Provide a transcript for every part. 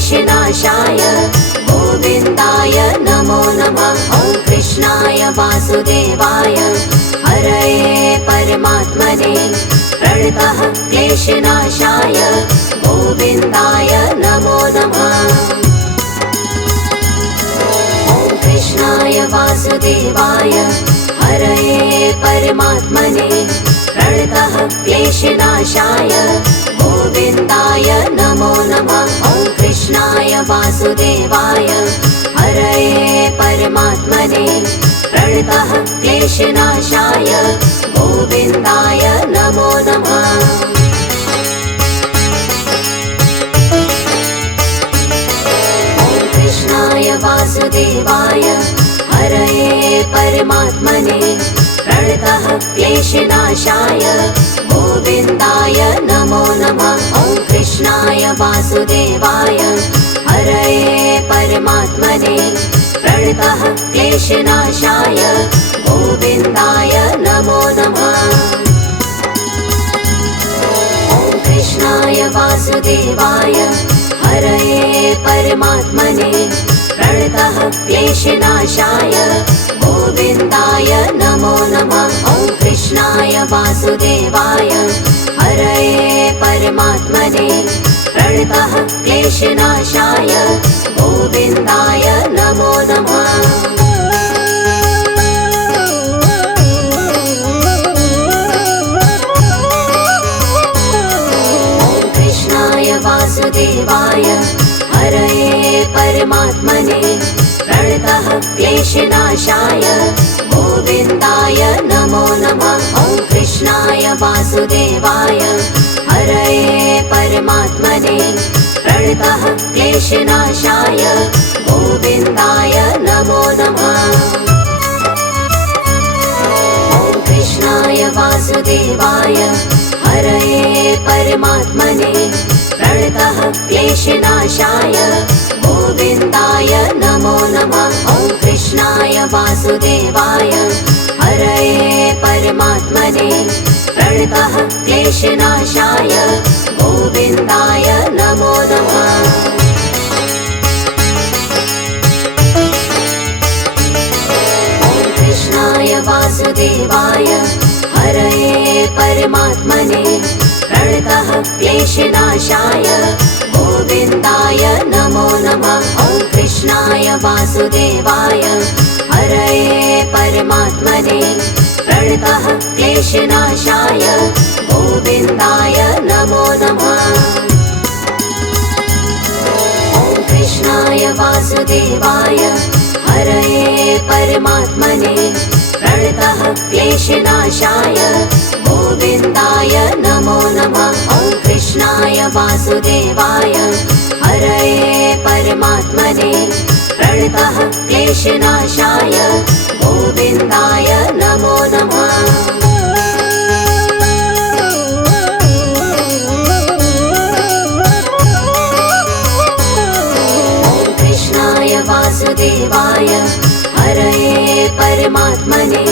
क्लेशनाशाय गोविन्दाय नमो नमः। ॐ कृष्णाय वासुदेवाय हरये परमात्मने प्रणतः क्लेशनाशाय गोविन्दाय नमो नमः। ॐ कृष्णाय वासुदेवाय हरये परमात्मने प्रणतः क्लेशनाशाय गोविन्दाय नमो नमः। ॐ कृष्णाय वासुदेवाय हरये परमात्मने प्रणतः क्लेशनाशाय गोविन्दाय नमो नमः। ॐ कृष्णाय वासुदेवाय हरये परमात्मने प्रणतः क्लेशनाशाय गोविन्दाय नमो नमः। ॐ कृष्णाय वासुदेवाय हरये परमात्मने प्रणतः क्लेशनाशाय गोविन्दाय नमो नमः। ॐ कृष्णाय वासुदेवाय हरये परमात्मने प्रणतः क्लेशनाशाय गोविन्दाय नमो नमः। ॐ कृष्णाय वासुदेवाय हरये परमात्मने प्रणतः क्लेशनाशाय गोविन्दाय नमो नमः। ॐ कृष्णाय वासुदेवाय हरये परमात्मने प्रणतः क्लेशनाशाय गोविन्दाय नमो नमः। ॐ कृष्णाय वासुदेवाय हरये परमात्मने प्रणतः क्लेशनाशाय गोविन्दाय नमो नमः। ॐ कृष्णाय वासुदेवाय हरये परमात्मने प्रणतः क्लेशनाशाय गोविन्दाय नमो नमः। ॐ कृष्णाय वासुदेवाय हरये परमात्मने प्रणतः क्लेशनाशाय गोविन्दाय नमो नमः। ॐ कृष्णाय वासुदेवाय हरये परमात्मने प्रणतः क्लेशनाशाय गोविन्दाय नमो नमः। ॐ कृष्णाय वासुदेवाय हरये परमात्मने प्रणतः क्लेशनाशाय गोविन्दाय नमो नमः। ॐ कृष्णाय वासुदेवाय हरये परमात्मने प्रणतः क्लेशनाशाय गोविन्दाय नमो नमः। ॐ कृष्णाय वासुदेवाय हरये परमात्मने प्रणतः क्लेशनाशाय गोविन्दाय नमो नमः। ॐ कृष्णाय वासुदेवाय हरये परमात्मने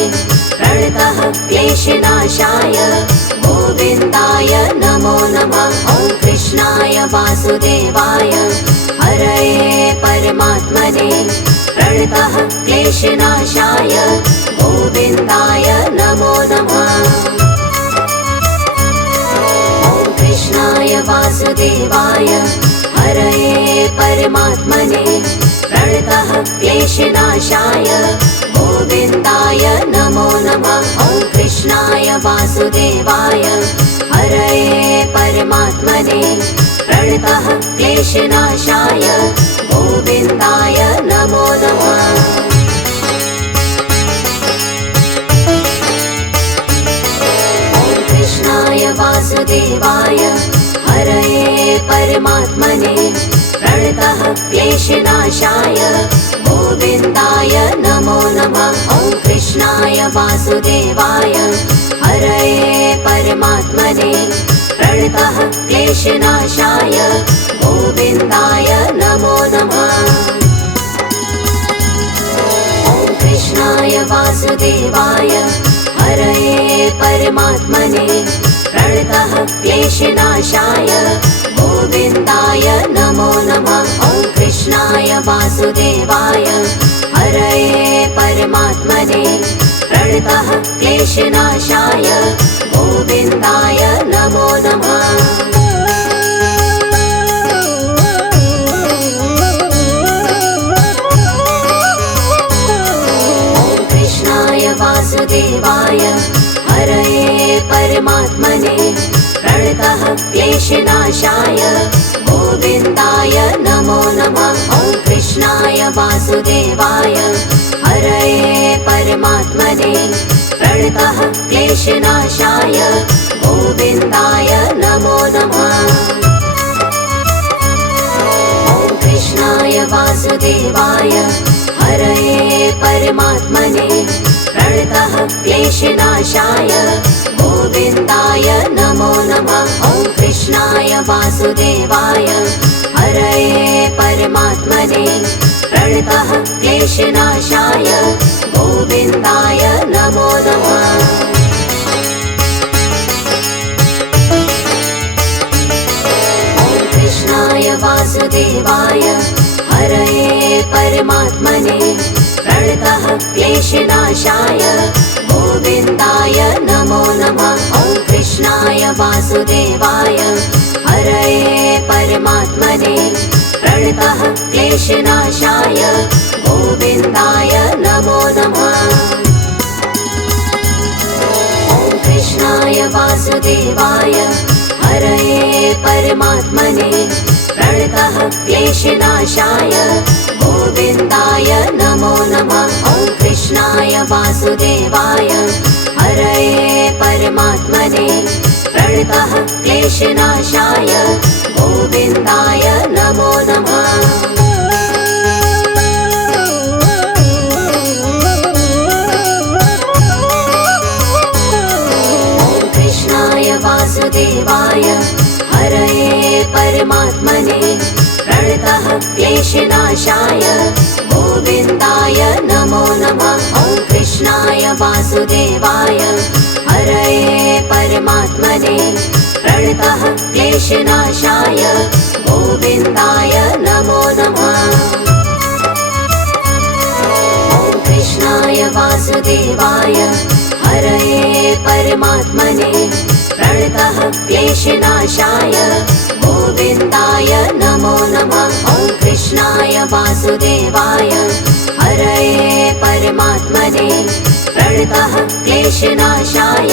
प्रणतः क्लेशनाशाय गोविन्दाय नमो नमः। ॐ कृष्णाय वासुदेवाय हरये परमात्मने प्रणतः क्लेशनाशाय गोविन्दाय नमो नमः। ॐ कृष्णाय वासुदेवाय हरये परमात्मने प्रणतः क्लेशनाशाय गोविन्दाय नमो नमः। ॐ कृष्णाय वासुदेवाय हरये परमात्मने प्रणतः क्लेशनाशाय गोविन्दाय नमो नमः। ॐ कृष्णाय वासुदेवाय हरये परमात्मने प्रणतः क्लेशनाशाय गोविन्दाय नमो नमः। ॐ कृष्णाय वासुदेवाय हरये परमात्मने प्रणतः क्लेशनाशाय गोविन्दाय नमो नमः। ॐ कृष्णाय वासुदेवाय हरये परमात्मने प्रणतः क्लेशनाशाय गोविन्दाय नमो नमः। वासुदेवाय हरये परमात्मने प्रणतः क्लेशनाशाय गोविन्दाय नमो नमः। वासुदेवाय हरये परमात्मने प्रणतः क्लेशनाशाय गोविन्दाय नमो नमः। ॐ कृष्णाय वासुदेवाय हरये परमात्मने प्रणतः क्लेशनाशाय गोविन्दाय नमो नमः। ॐ कृष्णाय वासुदेवाय हरये परमात्मने प्रणतः क्लेशनाशाय गोविन्दाय नमो नमः। ॐ कृष्णाय वासुदेवाय हरये परमात्मने प्रणतः क्लेशनाशाय गोविन्दाय नमो नमः। ॐ कृष्णाय वासुदेवाय हरये परमात्मने प्रणतः क्लेशनाशाय गोविन्दाय नमो नमः। ॐ कृष्णाय वासुदेवाय हरये परमात्मने प्रणतः क्लेशनाशाय गोविन्दाय नमो नमः। ॐ कृष्णाय वासुदेवाय हरये परमात्मने प्रणतः क्लेशनाशाय गोविन्दाय नमो नमः। ॐ कृष्णाय वासुदेवाय हरये परमात्मने प्रणतः क्लेशनाशाय गोविन्दाय नमो नमः। ॐ कृष्णाय वासुदेवाय हरये परमात्मने प्रणतः क्लेशनाशाय गोविन्दाय नमो नमः। ॐ कृष्णाय वासुदेवाय हरये परमात्मने प्रणतः क्लेशनाशाय गोविन्दाय नमो नमः। ॐ कृष्णाय वासुदेवाय हरये परमात्मने प्रणतः क्लेशनाशाय गोविन्दाय नमो नमः। ॐ कृष्णाय वासुदेवाय हरये परमात्मने प्रणतः क्लेशनाशाय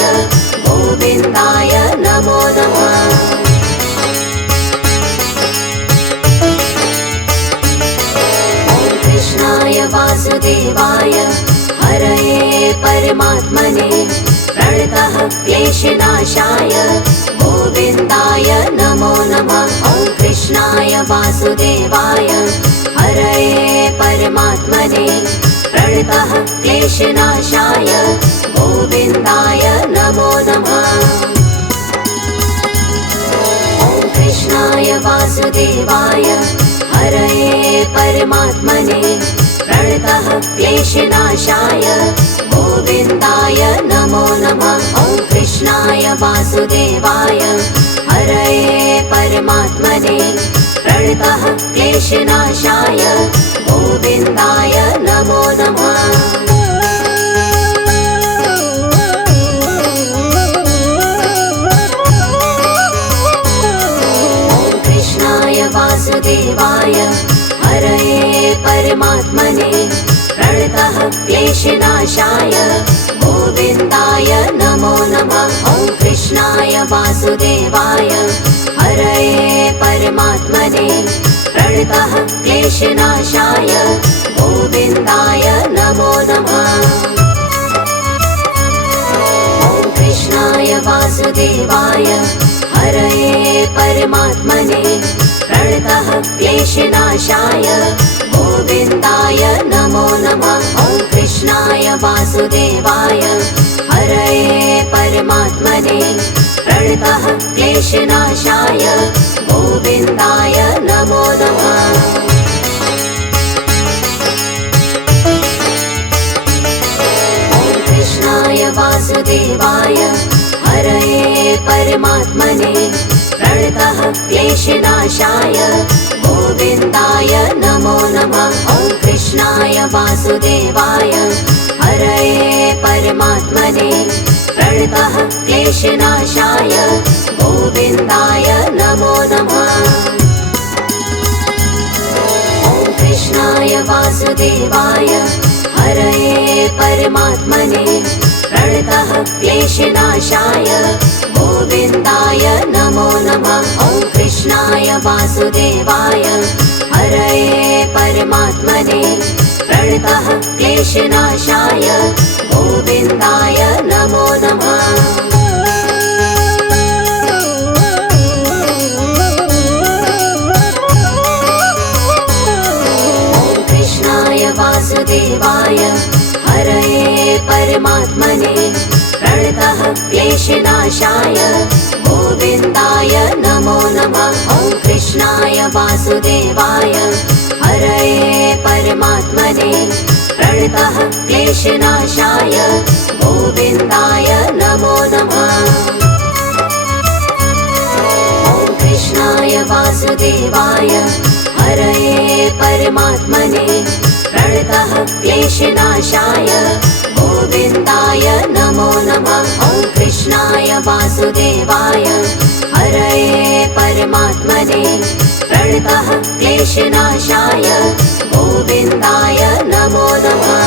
गोविन्दाय नमो नमः। ॐ कृष्णाय वासुदेवाय हरये परमात्मने प्रणतः क्लेशनाशाय गोविन्दाय नमो नमः। ॐ कृष्णाय वासुदेवाय हरये परमात्मने प्रणतः क्लेशनाशाय गोविन्दाय नमो नमः। ॐ कृष्णाय वासुदेवाय हरये परमात्मने प्रणतः क्लेशनाशाय गोविन्दाय नमो नमः। ॐ कृष्णाय वासुदेवाय हरये परमात्मने प्रणतः क्लेशनाशाय गोविन्दाय नमो नमः। ॐ कृष्णाय वासुदेवाय हरये परमात्मने प्रणतः क्लेशनाशाय गोविन्दाय नमो नमः। ॐ कृष्णाय वासुदेवाय हरये परमात्मने प्रणतः क्लेशनाशाय गोविन्दाय नमो नमः। ॐ कृष्णाय वासुदेवाय हरये परमात्मने प्रणतः क्लेशनाशाय गोविन्दाय नमो नमः। ॐ कृष्णाय वासुदेवाय हरये परमात्मने प्रणतः क्लेशनाशाय गोविन्दाय नमो नमः। ॐ कृष्णाय वासुदेवाय हरये परमात्मने प्रणतः क्लेशनाशाय गोविन्दाय नमो नमः। वासुदेवाय हरये परमात्मने प्रणतः क्लेशनाशाय गोविन्दाय नमो नमः। ॐ कृष्णाय वासुदेवाय हरये परमात्मने प्रणतः क्लेशनाशाय गोविन्दाय नमो नमः। ॐ कृष्णाय वासुदेवाय हरये परमात्मने प्रणतः क्लेशनाशाय गोविन्दाय नमो नमः। ॐ कृष्णाय वासुदेवाय हरये परमात्मने प्रणतः क्लेशनाशाय गोविन्दाय नमो नमः। ॐ कृष्णाय वासुदेवाय हरये परमात्मने प्रणतः क्लेशनाशाय गोविन्दाय नमो नमः। ॐ कृष्णाय वासुदेवाय हरये परमात्मने प्रणतः क्लेशनाशाय गोविन्दाय नमो नमः। ॐ कृष्णाय वासुदेवाय हरये परमात्मने प्रणतः क्लेशनाशाय गोविन्दाय नमो नमः।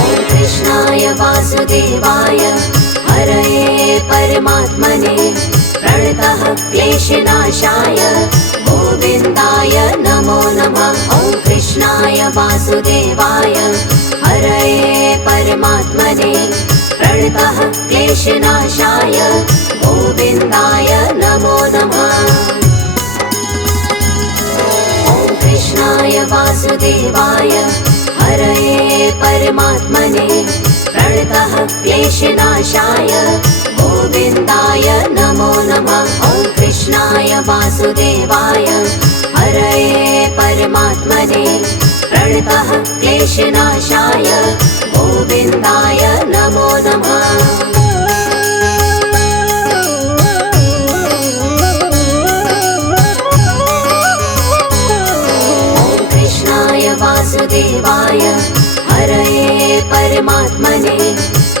ॐ कृष्णाय वासुदेवाय हरये परमात्मने प्रणतः क्लेशनाशाय गोविन्दाय नमो नमः। ॐ कृष्णाय वासुदेवाय हरये परमात्मने प्रणतः क्लेशनाशाय गोविन्दाय नमो नमः। ॐ कृष्णाय वासुदेवाय हरये परमात्मने प्रणतः क्लेशनाशाय गोविन्दाय नमो नमः। ॐ कृष्णाय वासुदेवाय हरये परमात्मने प्रणतः क्लेशनाशाय गोविन्दाय नमो नमः। ॐ कृष्णाय वासुदेवाय हरये परमात्मने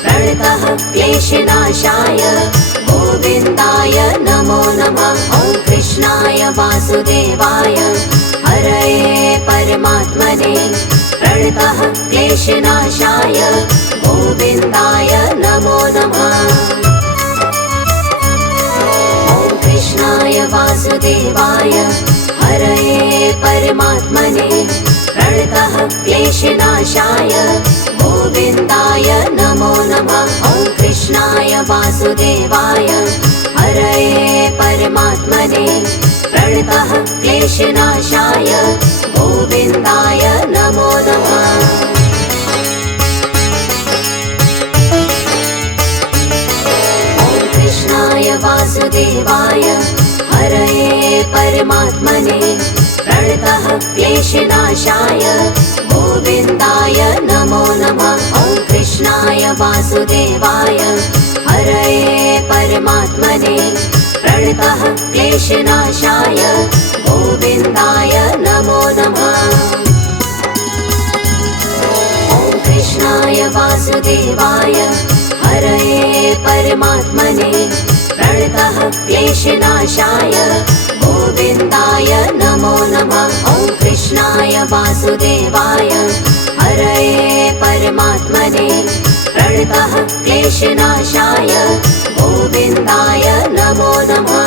प्रणतः क्लेशनाशाय गोविन्दाय नमो नमः। ॐ कृष्णाय वासुदेवाय हरये परमात्मने प्रणतः क्लेशनाशाय गोविन्दाय नमो नमः। ॐ कृष्णाय वासुदेवाय हरये परमात्मने प्रणतः क्लेशनाशाय गोविन्दाय नमो नमः। ॐ कृष्णाय वासुदेवाय हरये परमात्मने प्रणतः क्लेशनाशाय गोविन्दाय नमो नमः। ॐ कृष्णाय वासुदेवाय हरये परमात्मने प्रणतः क्लेशनाशाय गोविन्दाय नमो नमः। ॐ कृष्णाय वासुदेवाय हरये परमात्मने प्रणतः क्लेशनाशाय गोविन्दाय नमो नमः। ॐ कृष्णाय वासुदेवाय हरये परमात्मने प्रणतः क्लेशनाशाय गोविन्दाय नमो नमः। ॐ कृष्णाय वासुदेवाय हरये परमात्मने प्रणतः क्लेशनाशाय गोविन्दाय नमो नमः।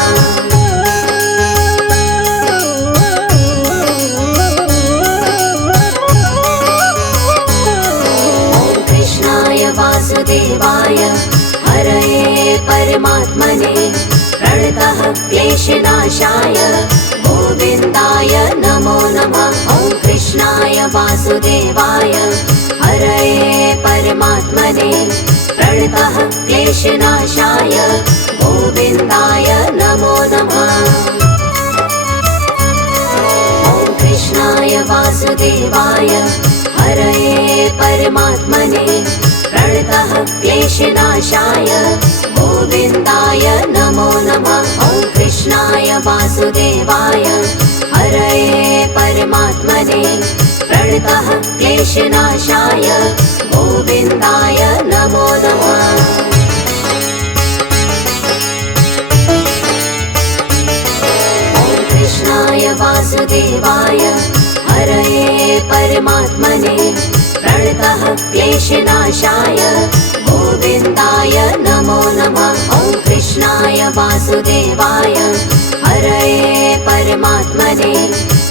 ॐ कृष्णाय वासुदेवाय हरये परमात्मने प्रणतः क्लेशनाशाय गोविन्दाय नमो नमः। ॐ कृष्णाय वासुदेवाय हरये परमात्मने प्रणतः क्लेशनाशाय गोविन्दाय नमो नमः। ॐ कृष्णाय वासुदेवाय हरये परमात्मने प्रणतः क्लेशनाशाय गोविन्दाय नमो नमः। ॐ कृष्णाय कृष्णाय वासुदेवाय हरये परमात्मने प्रणतः क्लेशनाशाय गोविन्दाय नमो नमः। कृष्णाय वासुदेवाय हरये परमात्मने प्रणतः क्लेशनाशाय गोविन्दाय नमो नमः। ॐ कृष्णाय वासुदेवाय हरये परमात्मने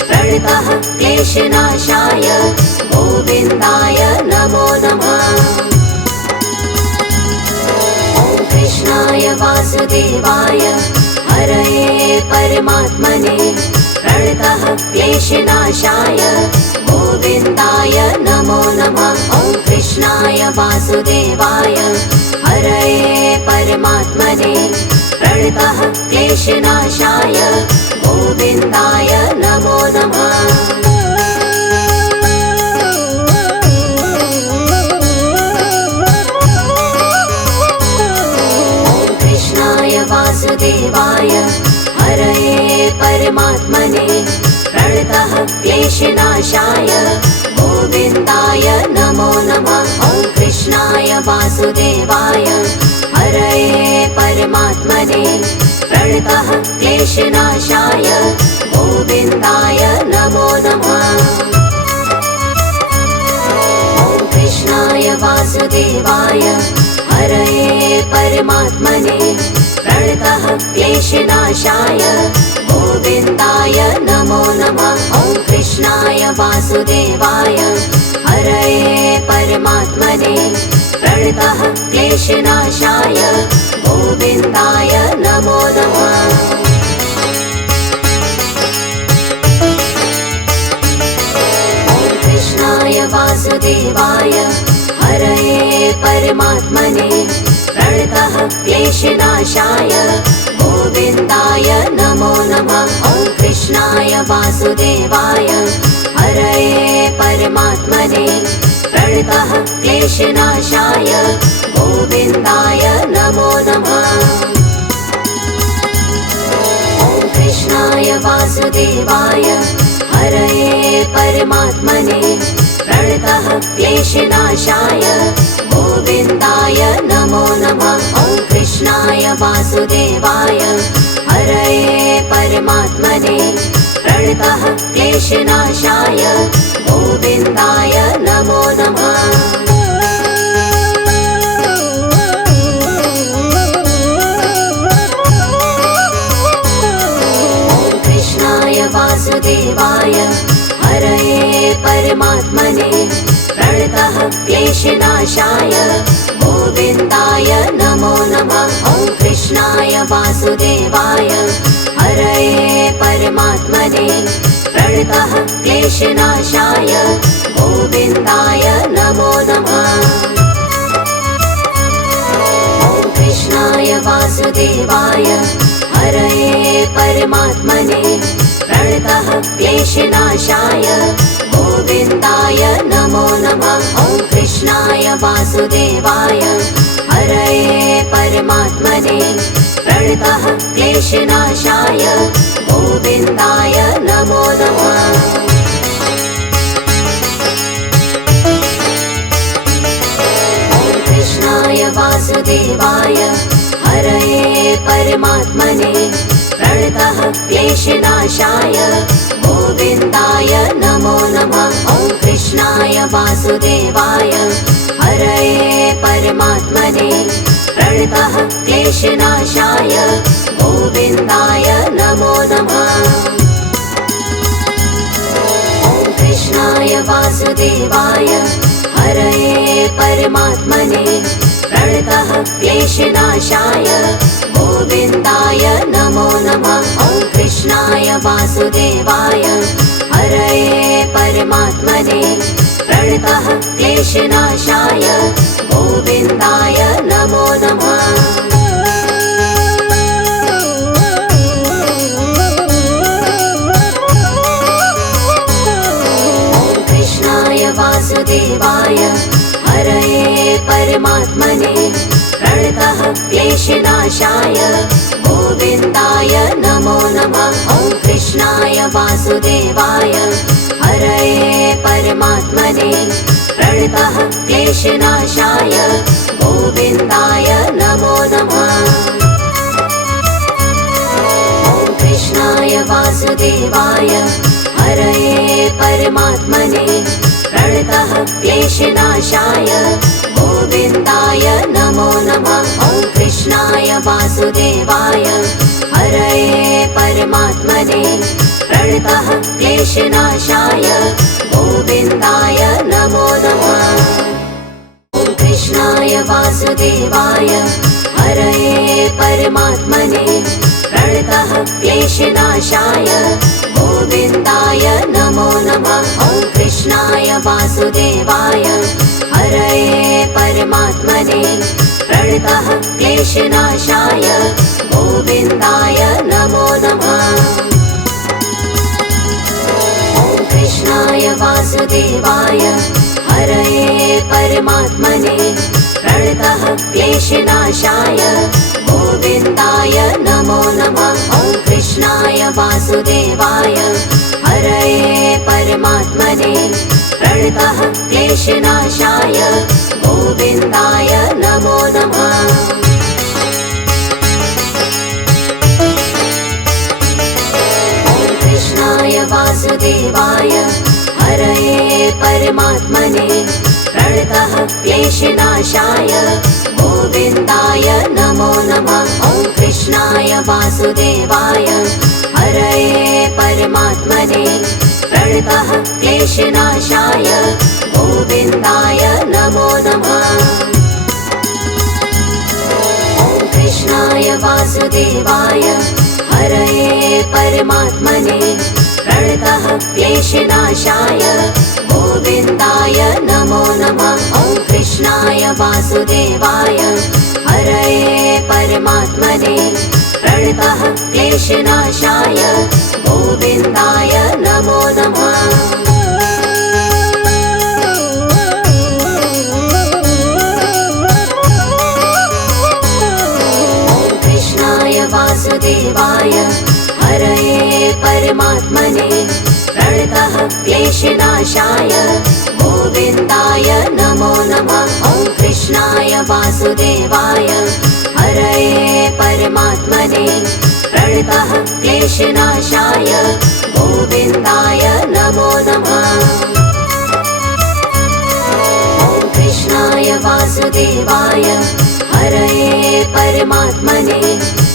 प्रणतः क्लेशनाशाय गोविन्दाय नमो नमः। ॐ कृष्णाय वासुदेवाय हरये परमात्मने प्रणतः क्लेशनाशाय गोविन्दाय नमो नमः। ॐ कृष्णाय वासुदेवाय हरये परमात्मने प्रणतः क्लेशनाशाय गोविन्दाय नमो नमः। वासुदेवाय हरये परमात्मने प्रणतः क्लेशनाशाय गोविन्दाय नमो नमः। ॐ कृष्णाय वासुदेवाय हरये परमात्मने प्रणतः क्लेशनाशाय गोविन्दाय नमो नमः। ॐ कृष्णाय वासुदेवाय हरये परमात्मने प्रणतः क्लेशनाशाय गोविन्दाय नमो नमः। ॐ कृष्णाय वासुदेवाय हरये परमात्मने प्रणतः क्लेशनाशाय गोविन्दाय नमो नमः। ॐ कृष्णाय वासुदेवाय हरये परमात्मने प्रणतः क्लेशनाशाय गोविन्दाय नमो नमः। ॐ कृष्णाय वासुदेवाय हरये परमात्मने प्रणतः क्लेशनाशाय गोविन्दाय नमो नमः। ॐ कृष्णाय वासुदेवाय हरये परमात्मने प्रणतः क्लेशनाशाय गोविन्दाय नमो नमः। ॐ कृष्णाय वासुदेवाय हरये परमात्मने प्रणतः क्लेशनाशाय गोविन्दाय नमो नमः। ॐ कृष्णाय वासुदेवाय हरये परमात्मने प्रणतः क्लेशनाशाय गोविन्दाय नमो नमः। ॐ कृष्णाय वासुदेवाय हरये परमात्मने प्रणतः क्लेशनाशाय गोविन्दाय नमो नमः। ॐ कृष्णाय वासुदेवाय हरये परमात्मने प्रणतः क्लेशनाशाय गोविन्दाय नमो नमः। ॐ कृष्णाय वासुदेवाय हरये परमात्मने प्रणतः क्लेशनाशाय गोविन्दाय नमो नमः। ॐ कृष्णाय वासुदेवाय हरये परमात्मने प्रणतः क्लेशनाशाय गोविन्दाय नमो नमः। ॐ कृष्णाय वासुदेवाय हरये परमात्मने प्रणतः क्लेशनाशाय गोविन्दाय नमो नमः। ॐ कृष्णाय वासुदेवाय हरये परमात्मने प्रणतः क्लेशनाशाय गोविन्दाय नमो नमः। ॐ कृष्णाय वासुदेवाय हरये परमात्मने प्रणतः क्लेशनाशाय गोविन्दाय नमो नमः। ॐ कृष्णाय वासुदेवाय हरये परमात्मने प्रणतः क्लेशनाशाय गोविन्दाय नमो वासुदेवाय हरये परमात्मने प्रणतः क्लेशनाशाय गोविन्दाय नमो नमः। ॐ कृष्णाय वासुदेवाय हरये परमात्मने प्रणतः क्लेशनाशाय गोविन्दाय नमो नमः। ॐ कृष्णाय वासुदेवाय हरये परमात्मने प्रणतः क्लेशनाशाय गोविन्दाय नमो नमः। ॐ कृष्णाय वासुदेवाय हरये परमात्मने प्रणतः क्लेशनाशाय गोविन्दाय नमो नमः। ॐ कृष्णाय वासुदेवाय हरये परमात्मने प्रणतः क्लेशनाशाय गोविन्दाय नमो नमः। ॐ कृष्णाय वासुदेवाय हरये परमात्मने प्रणतः क्लेशनाशाय गोविन्दाय नमो नमः। ॐ कृष्णाय वासुदेवाय हरये परमात्मने प्रणतः क्लेशनाशाय गोविन्दाय नमो नमः। ॐ कृष्णाय वासुदेवाय हरये परमात्मने प्रणतः क्लेशनाशाय गोविन्दाय नमो नमः। ॐ कृष्णाय वासुदेवाय हरये परमात्मने प्रणतः क्लेशनाशाय गोविन्दाय नमो नमः। ॐ कृष्णाय वासुदेवाय हरये परमात्मने प्रणतः क्लेशनाशाय गोविन्दाय नमो नमः। ॐ कृष्णाय वासुदेवाय हरये परमात्मने प्रणतः क्लेशनाशाय गोविन्दाय नमो नमः। ॐ कृष्णाय वासुदेवाय हरये परमात्मने प्रणतः क्लेशनाशाय गोविन्दाय नमो नमः। ॐ कृष्णाय वासुदेवाय हरये परमात्मने प्रणतः क्लेशनाशाय गोविन्दाय नमो नमः। ॐ कृष्णाय वासुदेवाय हरये परमात्मने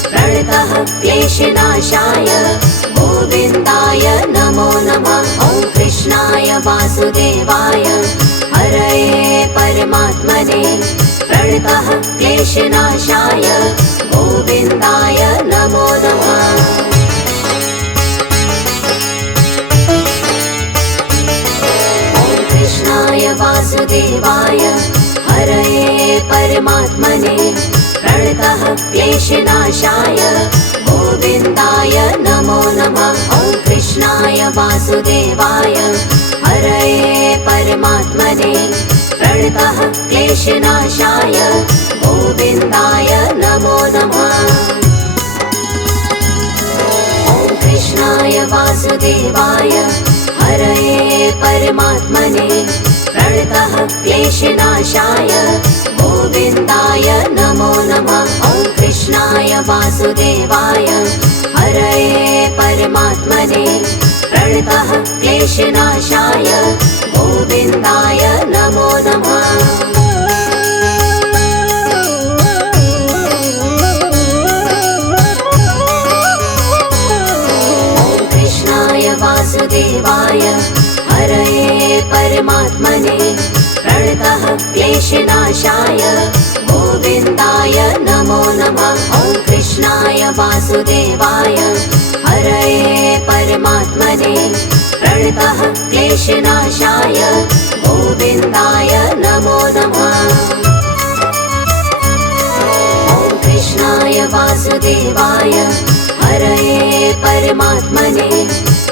प्रणतः क्लेशनाशाय गोविन्दाय नमो नमः। ॐ कृष्णाय वासुदेवाय हरये परमात्मने प्रणतः क्लेशनाशाय गोविन्दाय नमो नमः। ॐ कृष्णाय वासुदेवाय हरये परमात्मने प्रणतः क्लेशनाशाय गोविन्दाय नमो नमः। ॐ कृष्णाय वासुदेवाय हरये परमात्मने प्रणतः क्लेशनाशाय गोविन्दाय नमो नमः। ॐ कृष्णाय वासुदेवाय हरये परमात्मने प्रणतः क्लेशनाशाय गोविन्दाय नमो नमः। ॐ कृष्णाय वासुदेवाय हरये परमात्मने प्रणतः क्लेशनाशाय गोविन्दाय नमो नमः। ॐ कृष्णाय वासुदेवाय हरये परमात्मने प्रणतः क्लेशनाशाय गोविन्दाय नमो नमः। ॐ कृष्णाय वासुदेवाय हरये परमात्मने प्रणतः क्लेशनाशाय गोविन्दाय नमो नमः। ॐ कृष्णाय वासुदेवाय हरये परमात्मने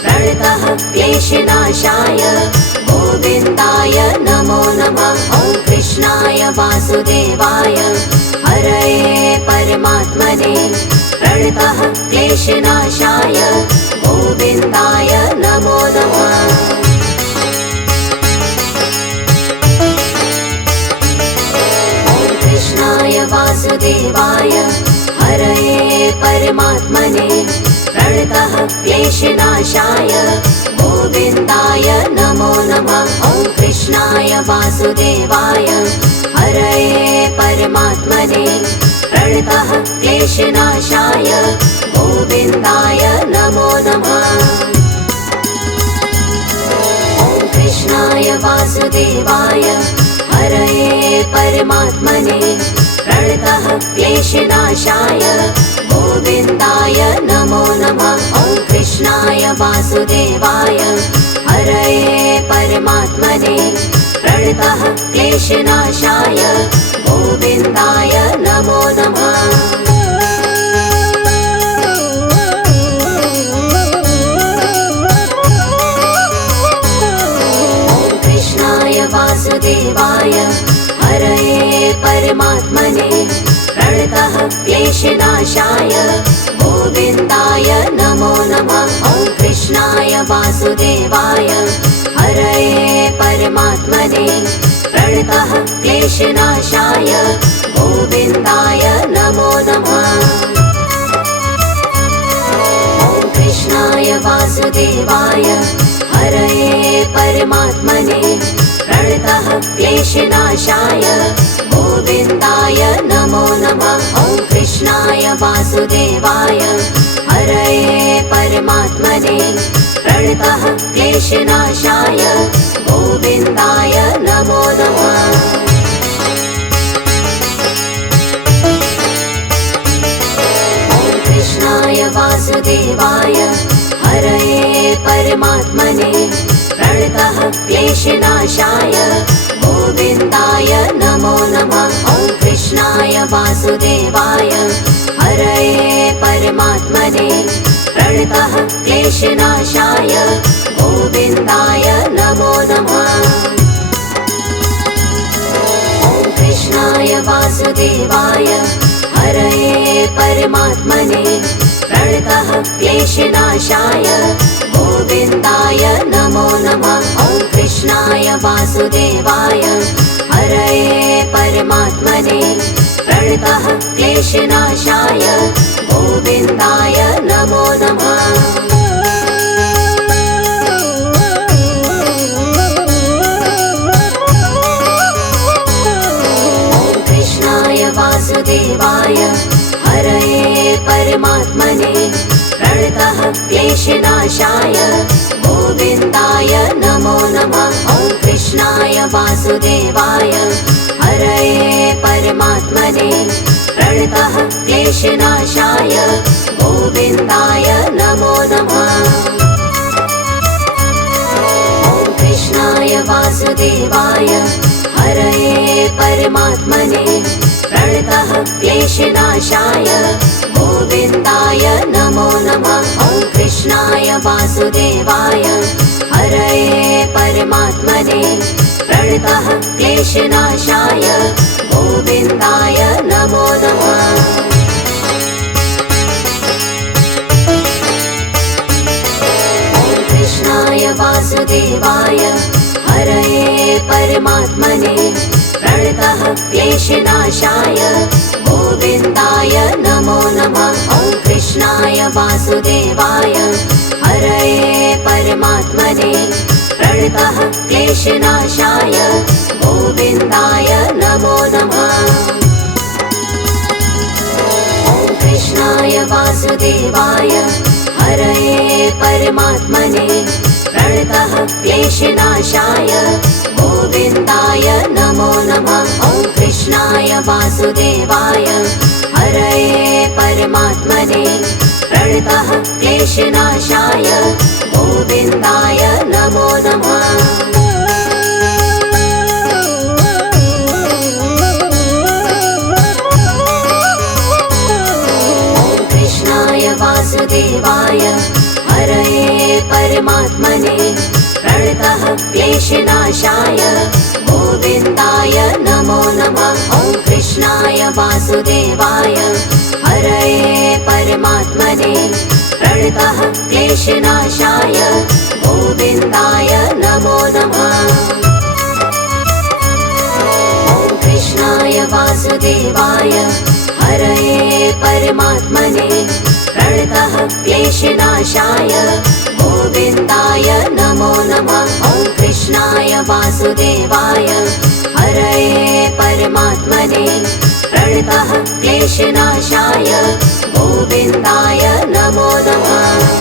प्रणतः क्लेशनाशाय गोविन्दाय नमो नमः। ॐ कृष्णाय वासुदेवाय हरये परमात्मने प्रणतः क्लेशनाशाय गोविन्दाय नमो नमः। ॐ कृष्णाय वासुदेवाय हरये परमात्मने प्रणतः क्लेशनाशाय गोविन्दाय नमो नमः। ॐ कृष्णाय वासुदेवाय हरये परमात्मने प्रणतः क्लेशनाशाय गोविन्दाय नमो नमः। ॐ कृष्णाय वासुदेवाय हरये परमात्मने प्रणतः क्लेशनाशाय गोविन्दाय नमो नमः। ॐ कृष्णाय वासुदेवाय हरये परमात्मने प्रणतः क्लेशनाशाय गोविन्दाय नमो नमः। ॐ कृष्णाय वासुदेवाय हरये परमात्मने प्रणतः क्लेशनाशाय गोविन्दाय नमो नमः। ॐ कृष्णाय वासुदेवाय हरये परमात्मने प्रणतः क्लेशनाशाय गोविन्दाय नमो नमः। ॐ कृष्णाय वासुदेवाय हरये परमात्मने प्रणतः क्लेशनाशाय गोविन्दाय नमो नमः। ॐ कृष्णाय वासुदेवाय हरये परमात्मने प्रणतः क्लेशनाशाय गोविन्दाय नमो नमः। ॐ कृष्णाय वासुदेवाय हरये परमात्मने प्रणतः क्लेशनाशाय गोविन्दाय नमो नमः। ॐ कृष्णाय वासुदेवाय हरये परमात्मने प्रणतः क्लेशनाशाय गोविन्दाय नमो नमः। ॐ कृष्णाय वासुदेवाय हरये परमात्मने प्रणतः क्लेशनाशाय गोविन्दाय नमो नमः। ॐ कृष्णाय वासुदेवाय हरये परमात्मने प्रणतः क्लेशनाशाय गोविन्दाय नमो नमः। ॐ कृष्णाय वासुदेवाय हरये परमात्मने प्रणतः क्लेशनाशाय गोविन्दाय नमो नमः। ॐ कृष्णाय वासुदेवाय हरये परमात्मने प्रणतः क्लेशनाशाय गोविन्दाय नमो नमः। ॐ कृष्णाय वासुदेवाय हरये परमात्मने प्रणतः क्लेशनाशाय गोविन्दाय नमो नमः। ॐ कृष्णाय वासुदेवाय हरये परमात्मने प्रणतः क्लेशनाशाय गोविन्दाय नमो नमः। ॐ कृष्णाय वासुदेवाय हरये परमात्मने प्रणतः क्लेशनाशाय गोविन्दाय नमो नमः। ॐ कृष्णाय वासुदेवाय हरये परमात्मने प्रणतः क्लेशनाशाय गोविन्दाय नमो नमः। ॐ कृष्णाय वासुदेवाय हरये परमात्मने प्रणतः क्लेशनाशाय गोविन्दाय नमो नमः। ॐ कृष्णाय वासुदेवाय हरये परमात्मने प्रणतः क्लेशनाशाय गोविन्दाय नमो नमः। ॐ कृष्णाय वासुदेवाय हरये परमात्मने प्रणतः क्लेशनाशाय गोविन्दाय नमो नमः। ॐ कृष्णाय वासुदेवाय हरये परमात्मने प्रणतः क्लेशनाशाय गोविन्दाय नमो नमः। ॐ कृष्णाय वासुदेवाय हरये परमात्मने प्रणतः क्लेशनाशाय गोविन्दाय नमो नमः। ॐ कृष्णाय वासुदेवाय हरये परमात्मने प्रणतः क्लेशनाशाय गोविन्दाय नमो नमः।